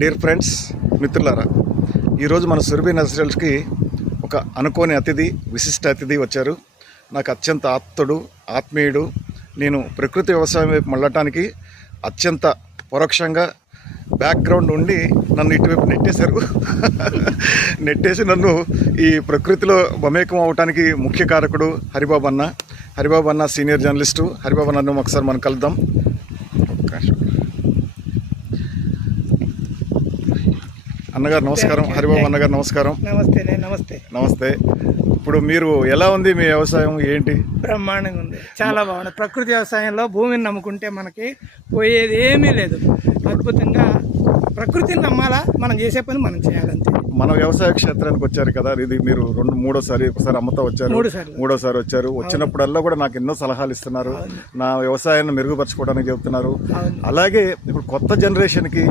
Dear friends, మిత్రులారా, ఈరోజు మన సురభి నర్సరీస్కి ఒక అనుకోని అతిథి, విశిష్ట అతిథి వచ్చారు. నాకు అత్యంత ఆప్తుడు, ఆత్మీయుడు. నేను ప్రకృతి వ్యవసాయం వైపు మళ్ళటానికి అత్యంత పరోక్షంగా బ్యాక్గ్రౌండ్ ఉండి నన్ను ఇటువైపు నెట్టేశారు. నెట్టేసి నన్ను ఈ ప్రకృతిలో మమేకం అవడానికి ముఖ్య కారకుడు హరిబాబు అన్న. హరిబాబు అన్న సీనియర్ జర్నలిస్టు. హరిబాబు అన్న ఒకసారి మనం కలుద్దాం. అన్నగారు నమస్కారం. హరిబాబు అన్నగారు నమస్కారం. నమస్తే. నమస్తే. ఇప్పుడు మీరు ఎలా ఉంది మీ వ్యవసాయం ఏంటి? బ్రహ్మాండంగా ఉంది, చాలా బాగుంది. ప్రకృతి వ్యవసాయంలో భూమిని నమ్ముకుంటే మనకి పోయేది ఏమీ లేదు. అద్భుతంగా ప్రకృతిని నమ్మాలా, మనం చేసే పని మనం చేయాలంతే. మన వ్యవసాయ క్షేత్రానికి వచ్చారు కదా, ఇది మీరు మూడోసారి, ఒకసారి అమ్మతో వచ్చారు, మూడోసారి వచ్చారు. వచ్చినప్పుడల్లా కూడా నాకు ఎన్నో సలహాలు ఇస్తున్నారు, నా వ్యవసాయాన్ని మెరుగుపరచుకోవడానికి చెబుతున్నారు. అలాగే ఇప్పుడు కొత్త జనరేషన్కి